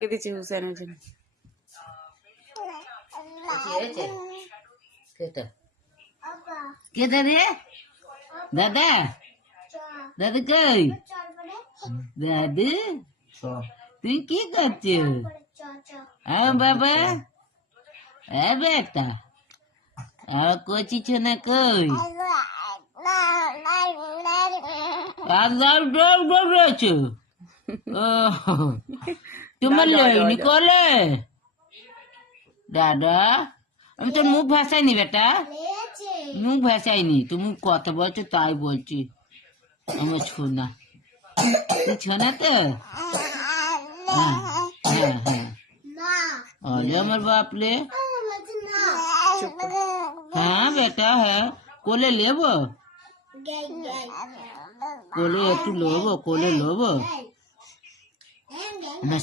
দিচ্ছি হুসেনের জন্য। কে দাদা? দাদা দাদা কই? দাদু তুই কি করছিস? বাবা বেটা আর করছিস না কই? তোমার লইনি কলে দাদা? আমি তোর মুখ ভাসাইনি বেটা, মুখ ভাসাইনি। তুমি কত বলছো তাই বলছি। আমার ছোনা, তুই ছোনা তো? হ্যাঁ হ্যাঁ হ্যাঁ। अरे আমার বাপলে। হ্যাঁ বেটা হ্যাঁ। কোলে লেব, কোলে একটু লোবো, কোলে লোবো না।